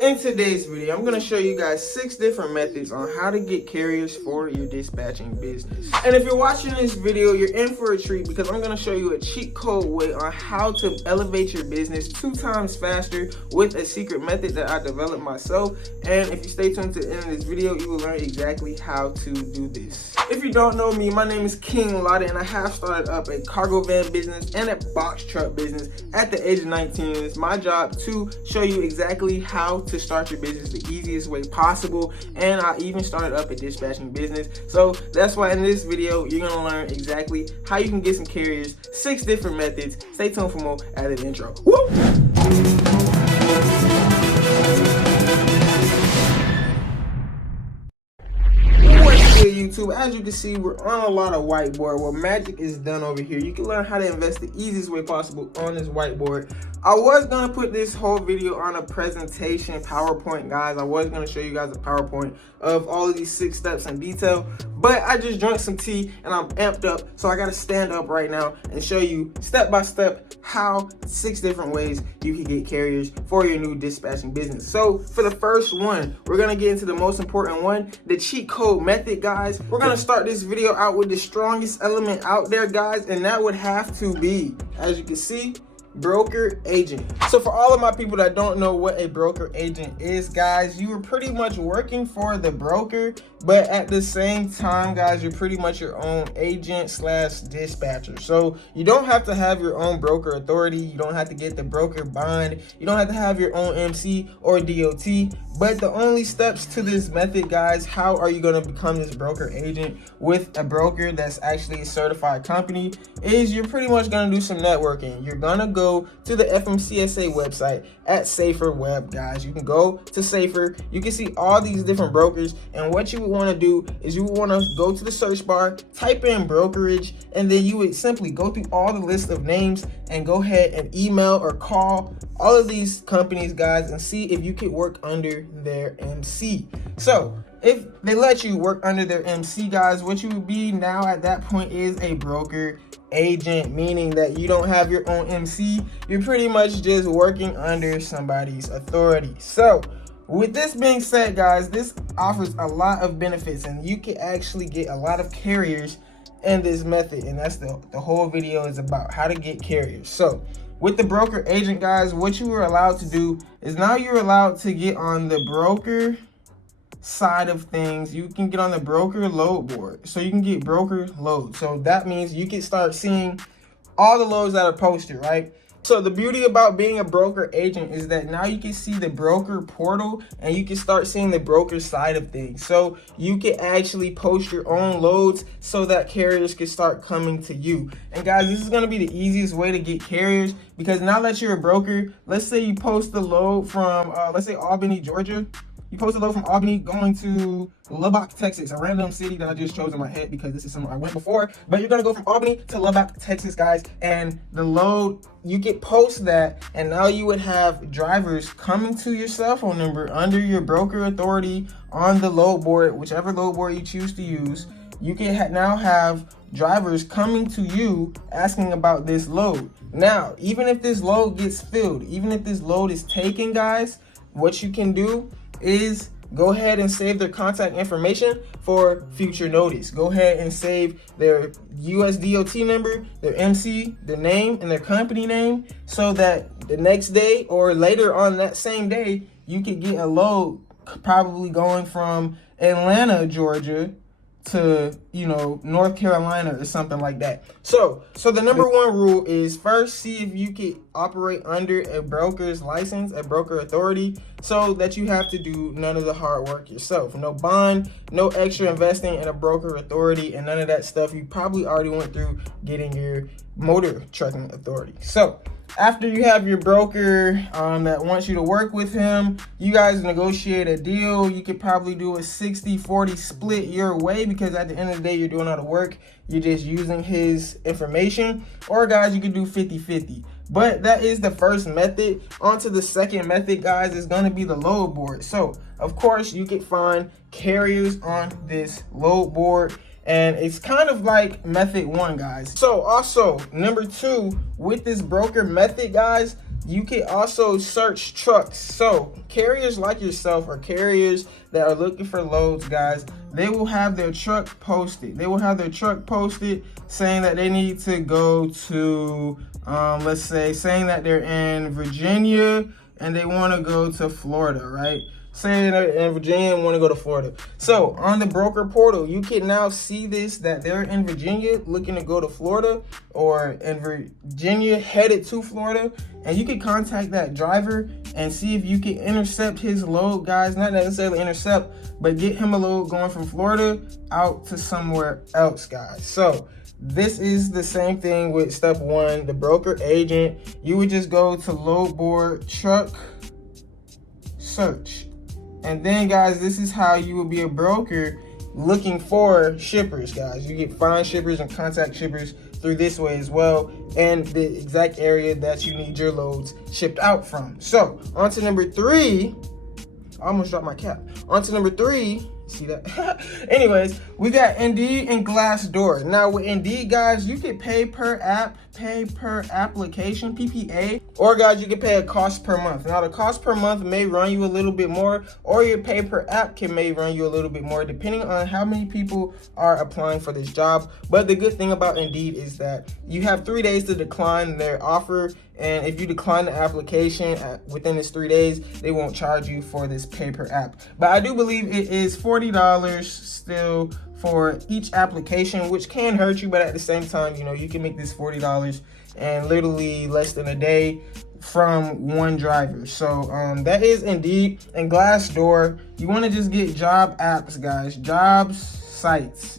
In today's video, I'm going to show you guys 6 different methods on how to get carriers for your dispatching business. And if you're watching this video, you're in for a treat because I'm going to show you a cheat code way on how to elevate your business 2 times faster with a secret method that I developed myself. And if you stay tuned to the end of this video, you will learn exactly how to do this. If you don't know me, my name is KINGLATTA and I have started up a cargo van business and a box truck business at the age of 19. It's my job to show you exactly how to start your business the easiest way possible, and I even started up a dispatching business. So that's why in this video you're gonna learn exactly how you can get some carriers, 6 different methods. Stay tuned for more after the intro. Woo! YouTube, as you can see, we're on a lot of whiteboard. Well, magic is done over here. You can learn how to invest the easiest way possible on this whiteboard. I was gonna put this whole video on a presentation PowerPoint, guys. I was gonna show you guys a PowerPoint of all of these 6 steps in detail, but I just drank some tea and I'm amped up, so I gotta stand up right now and show you step by step how 6 different ways you can get carriers for your new dispatching business. So for the first one, we're gonna get into the most important one, the cheat code method, guys. We're gonna start this video out with the strongest element out there, guys, and that would have to be, as you can see, broker agent. So for all of my people that don't know what a broker agent is, guys, you are pretty much working for the broker, but at the same time, guys, you're pretty much your own agent slash dispatcher. So you don't have to have your own broker authority, you don't have to get the broker bond, you don't have to have your own MC or DOT. But the only steps to this method, guys, how are you going to become this broker agent with a broker that's actually a certified company, is you're pretty much going to do some networking. You're going to go to the FMCSA website at Safer Web, guys. You can go to Safer, you can see all these different brokers, and what you would want to do is you would want to go to the search bar, type in brokerage, and then you would simply go through all the list of names and go ahead and email or call all of these companies, guys, and see if you could work under their MC. So if they let you work under their MC, guys, what you would be now at that point is a broker agent, meaning that you don't have your own MC. You're pretty much just working under somebody's authority. So with this being said, guys, this offers a lot of benefits and you can actually get a lot of carriers in this method, and that's the whole video is about, how to get carriers. So with the broker agent, guys, what you are allowed to do is now you're allowed to get on the broker side of things. You can get on the broker load board. So you can get broker load. So that means you can start seeing all the loads that are posted, right? So the beauty about being a broker agent is that now you can see the broker portal and you can start seeing the broker side of things. So you can actually post your own loads so that carriers can start coming to you. And guys, this is going to be the easiest way to get carriers, because now that you're a broker, let's say you post the load from, let's say Albany, Georgia. You post a load from Albany going to Lubbock, Texas, a random city that I just chose in my head because this is somewhere I went before. But you're going to go from Albany to Lubbock, Texas, guys. And the load, you could post that. And now you would have drivers coming to your cell phone number under your broker authority on the load board, whichever load board you choose to use. You can now have drivers coming to you asking about this load. Now, even if this load gets filled, even if this load is taken, guys, what you can do is go ahead and save their contact information for future notice. Go ahead and save their US DOT number, their MC, their name, and their company name, so that the next day or later on that same day, you could get a load probably going from Atlanta, Georgia to, you know, North Carolina or something like that. So the number 1 rule is first see if you can operate under a broker's license, a broker authority, so that you have to do none of the hard work yourself. No bond, no extra investing in a broker authority, and none of that stuff. You probably already went through getting your motor trucking authority. So after you have your broker that wants you to work with him, you guys negotiate a deal. You could probably do a 60-40 split your way, because at the end of the day, you're doing all the work. You're just using his information. Or guys, you could do 50-50. But that is the first method. On to the second method, guys, is going to be the load board. So of course, you could find carriers on this load board. And it's kind of like method 1, guys. So also, number 2, with this broker method, guys, you can also search trucks. So carriers like yourself, or carriers that are looking for loads, guys, they will have their truck posted. They will have their truck posted saying that they need to go to, let's say, saying that they're in Virginia and they want to go to Florida, right? Saying they're in Virginia and want to go to Florida. So on the broker portal, you can now see this, that they're in Virginia looking to go to Florida, or in Virginia headed to Florida. And you can contact that driver and see if you can intercept his load, guys. Not necessarily intercept, but get him a load going from Florida out to somewhere else, guys. So this is the same thing with step one, the broker agent. You would just go to load board truck search. And then, guys, this is how you will be a broker looking for shippers, guys. You get find shippers and contact shippers through this way as well, and the exact area that you need your loads shipped out from. So on to number 3. I almost dropped my cap. On to number 3. See that? Anyways, we got Indeed and Glassdoor. Now with Indeed, guys, you can pay per app, pay per application, PPA, or guys, you can pay a cost per month. Now the cost per month may run you a little bit more, or your pay per app may run you a little bit more, depending on how many people are applying for this job. But the good thing about Indeed is that you have 3 days to decline their offer. And if you decline the application within this 3 days, they won't charge you for this pay per app. But I do believe it is $40 still for each application, which can hurt you, but at the same time, you know, you can make this $40 in literally less than a day from one driver. So that is Indeed. And Glassdoor, you want to just get job apps, guys, job sites.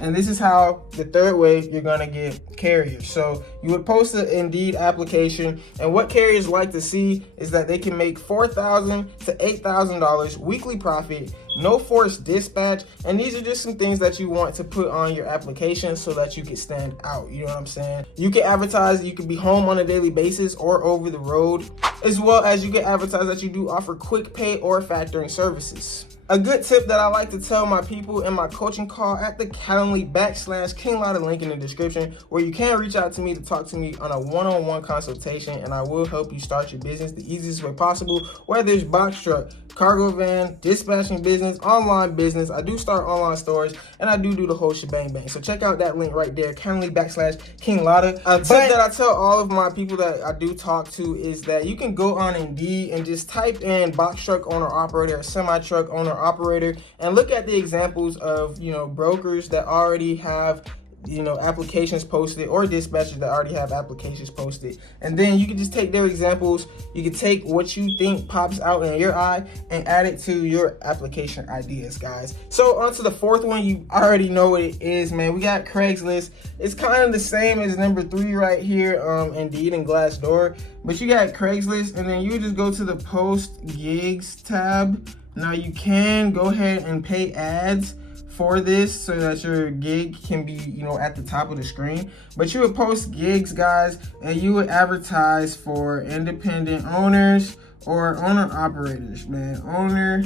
And this is how, the third way, you're gonna get carriers. So you would post an Indeed application, and what carriers like to see is that they can make $4,000 to $8,000 weekly profit, no forced dispatch, and these are just some things that you want to put on your application so that you can stand out. You know what I'm saying? You can advertise, you can be home on a daily basis or over the road, as well as you can advertise that you do offer quick pay or factoring services. A good tip that I like to tell my people in my coaching call at the Calendly/KingLatta link in the description, where you can reach out to me to talk to me on a one-on-one consultation, and I will help you start your business the easiest way possible, whether it's box truck, cargo van, dispatching business, online business. I do start online stores, and I do the whole shebang bang. So check out that link right there, Calendly/KingLatta. A tip that I tell all of my people that I do talk to is that you can go on Indeed and just type in box truck owner operator or semi truck owner operator, and look at the examples of, you know, brokers that already have, you know, applications posted, or dispatchers that already have applications posted. And then you can just take their examples, you can take what you think pops out in your eye and add it to your application ideas, guys. So on to the fourth one. You already know what it is, man. We got Craigslist. It's kind of the same as number 3 right here, Indeed and Glassdoor, but you got Craigslist, and then you just go to the post gigs tab. Now you can go ahead and pay ads for this so that your gig can be, you know, at the top of the screen. But you would post gigs, guys, and you would advertise for independent owners or owner operators, man. Owner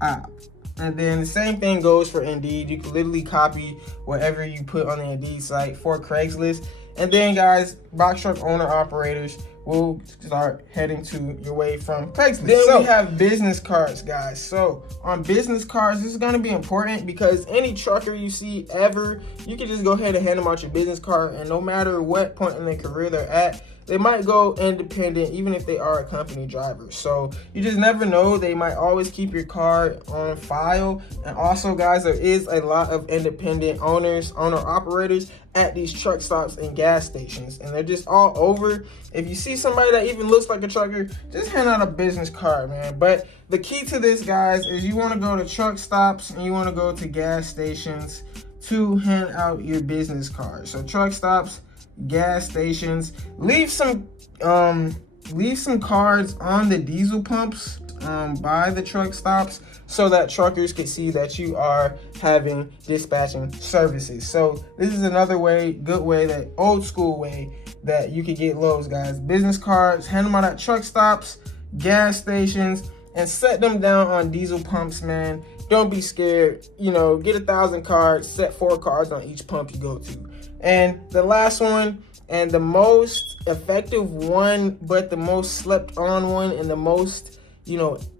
op. And then the same thing goes for Indeed. You can literally copy whatever you put on the Indeed site for Craigslist. And then, guys, box truck owner operators will start heading to your way from Craigslist. Then we have business cards, guys. So on business cards, this is going to be important because any trucker you see ever, you can just go ahead and hand them out your business card, and no matter what point in their career they're at, they might go independent even if they are a company driver. So you just never know. They might always keep your card on file. And also, guys, there is a lot of independent owners, owner operators at these truck stops and gas stations, and they're just all over. If you see somebody that even looks like a trucker, just hand out a business card, man. But the key to this, guys, is you want to go to truck stops and you want to go to gas stations to hand out your business card. So truck stops, gas stations, leave some cards on the diesel pumps by the truck stops so that truckers can see that you are having dispatching services. So this is another way, good way, that old school way that you can get loads, guys. Business cards, hand them out at truck stops, gas stations, and set them down on diesel pumps, man. Don't be scared. You know, get 1,000 cards, set 4 cards on each pump you go to. And the last one And the most effective one, but the most slept on one, and the most,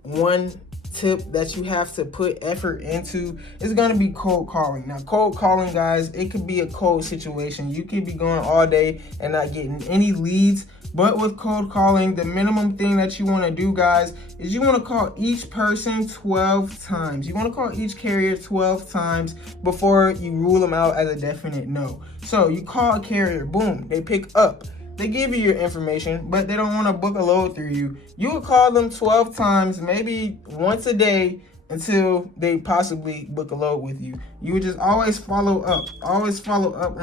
one tip that you have to put effort into is going to be cold calling. Now, cold calling, guys, it could be a cold situation. You could be going all day and not getting any leads. But with cold calling, the minimum thing that you want to do, guys, is you want to call each person 12 times. You want to call each carrier 12 times before you rule them out as a definite no. So you call a carrier, boom, they pick up. They give you your information, but they don't want to book a load through you. You would call them 12 times, maybe once a day, until they possibly book a load with you. You would just always follow up on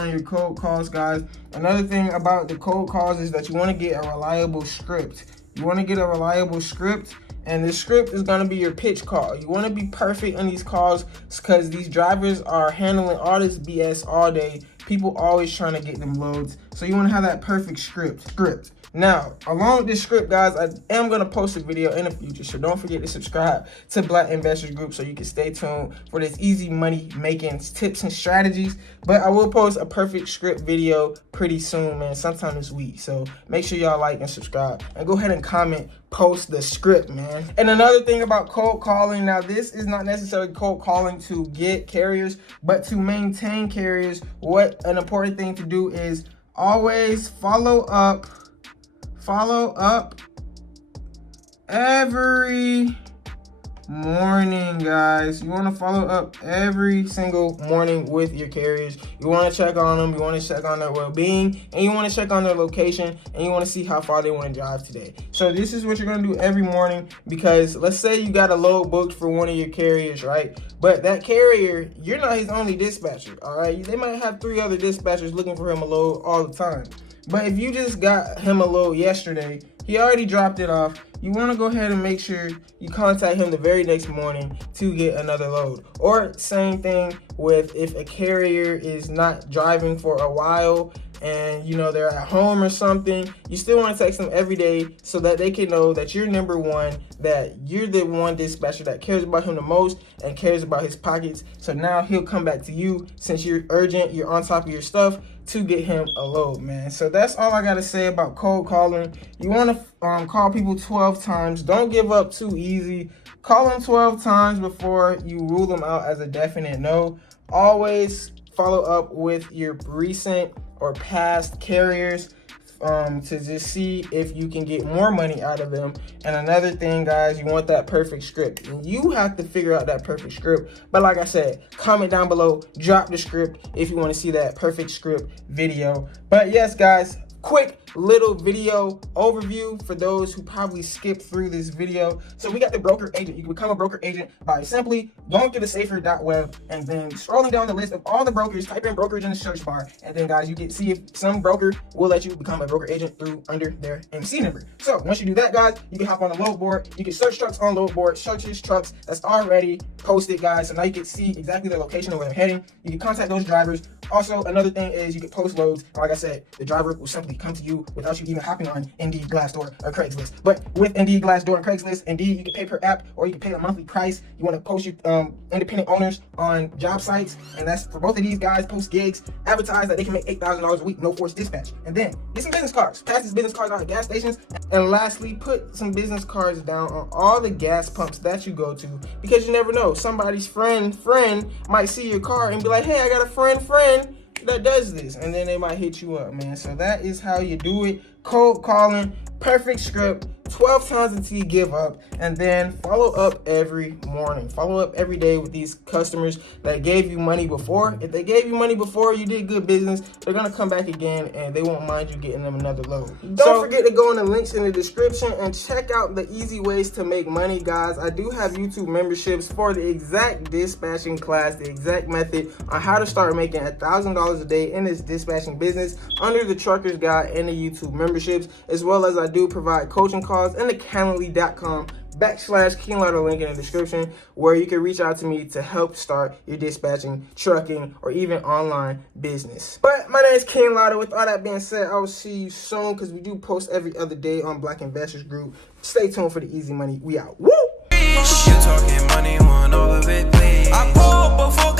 your cold calls, guys. Another thing about the cold calls is that you want to get a reliable script. And the script is going to be your pitch call. You want to be perfect on these calls because these drivers are handling all this BS all day. People always trying to get them loads. So you want to have that perfect script. Now, along with this script, guys, I am going to post a video in the future, so don't forget to subscribe to Black Investors Group so you can stay tuned for this easy money making tips and strategies. But I will post a perfect script video pretty soon, man, sometime this week. So make sure y'all like and subscribe, and go ahead and comment, post the script, man. And another thing about cold calling, now this is not necessarily cold calling to get carriers, but to maintain carriers. What an important thing to do is always follow up every morning, guys. You want to follow up every single morning with your carriers. You want to check on them, you want to check on their well-being, and you want to check on their location, and you want to see how far they want to drive today. So this is what you're going to do every morning, because let's say you got a load booked for one of your carriers, right? But that carrier, you're not his only dispatcher, all right? They might have 3 other dispatchers looking for him a load all the time. But if you just got him a load yesterday, he already dropped it off, you want to go ahead and make sure you contact him the very next morning to get another load. Or same thing with if a carrier is not driving for a while and they're at home or something, you still want to text them every day so that they can know that you're number one, that you're the one dispatcher that cares about him the most and cares about his pockets. So now he'll come back to you since you're urgent, you're on top of your stuff, to get him a load, man. So that's all I gotta say about cold calling. You want to call people 12 times. Don't give up too easy. Call them 12 times before you rule them out as a definite no. Always follow up with your recent or past carriers to just see if you can get more money out of them. And another thing, guys, you want that perfect script. And you have to figure out that perfect script. But like I said, comment down below, drop the script if you want to see that perfect script video. But yes, guys, quick little video overview for those who probably skipped through this video. So we got the broker agent. You can become a broker agent by simply going to the safer.web and then scrolling down the list of all the brokers, type in brokerage in the search bar, and then, guys, you can see if some broker will let you become a broker agent through under their MC number. So once you do that, guys, you can hop on the load board. You can search trucks on load board, search his trucks that's already posted, guys. So now you can see exactly the location of where they're heading. You can contact those drivers. Also, another thing is you can post loads. Like I said, the driver will simply come to you without you even hopping on Indeed, Glassdoor, or Craigslist. But with Indeed, Glassdoor, and Craigslist, Indeed, you can pay per app, or you can pay a monthly price. You want to post your independent owners on job sites, and that's for both of these guys. Post gigs, advertise that they can make $8,000 a week, no forced dispatch. And then get some business cards. Pass these business cards out at gas stations. And lastly, put some business cards down on all the gas pumps that you go to, because you never know. Somebody's friend might see your car and be like, hey, I got a friend that does this, and then they might hit you up, man. So that is how you do it. Cold calling, perfect script, 12 times until you give up, and then follow up every morning. Follow up every day with these customers that gave you money before. If they gave you money before, you did good business, they're gonna come back again and they won't mind you getting them another load. Don't forget to go in the links in the description and check out the easy ways to make money, guys. I do have YouTube memberships for the exact dispatching class, the exact method on how to start making $1,000 a day in this dispatching business under the Trucker's Guide and the YouTube memberships, as well as I do provide coaching calls in the Calendly.com/KINGLATTA link in the description, where you can reach out to me to help start your dispatching, trucking, or even online business. But my name is King Latta. With all that being said, I will see you soon, because we do post every other day on Black Investors Group. Stay tuned for the easy money. We out. Woo! You talking money, want all of it, please. I pull before